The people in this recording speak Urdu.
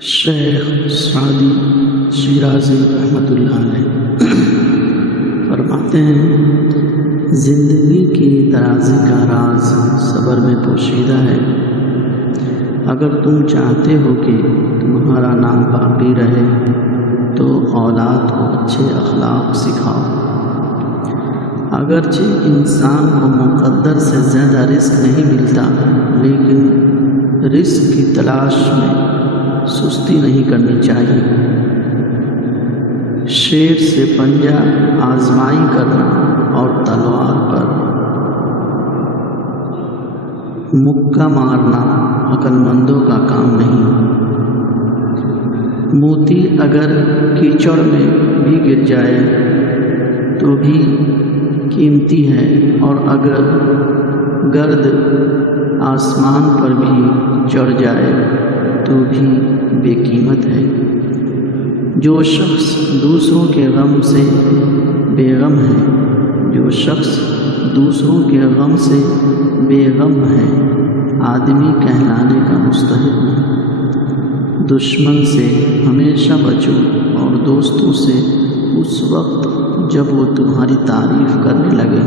شیخ سعدی شیرازی رحمۃ اللہ علیہ فرماتے ہیں، زندگی کی درازی کا راز صبر میں پوشیدہ ہے۔ اگر تم چاہتے ہو کہ تمہارا نام باقی رہے تو اولاد کو اچھے اخلاق سکھاؤ۔ اگرچہ انسان کو مقدر سے زیادہ رزق نہیں ملتا، لیکن رزق کی تلاش میں سستی نہیں کرنی چاہیے۔ شیر سے پنجہ آزمائی کرنا اور تلوار پر مکہ مارنا عقل مندوں کا کام نہیں۔ موتی اگر کیچڑ میں بھی گر جائے تو بھی قیمتی ہے، اور اگر گرد آسمان پر بھی چڑھ جائے تو بھی بے قیمت ہے۔ جو شخص دوسروں کے غم سے بے غم سے بے غم ہے، آدمی کہلانے کا مستحق نہیں۔ دشمن سے ہمیشہ بچو اور دوستوں سے اس وقت جب وہ تمہاری تعریف کرنے لگے۔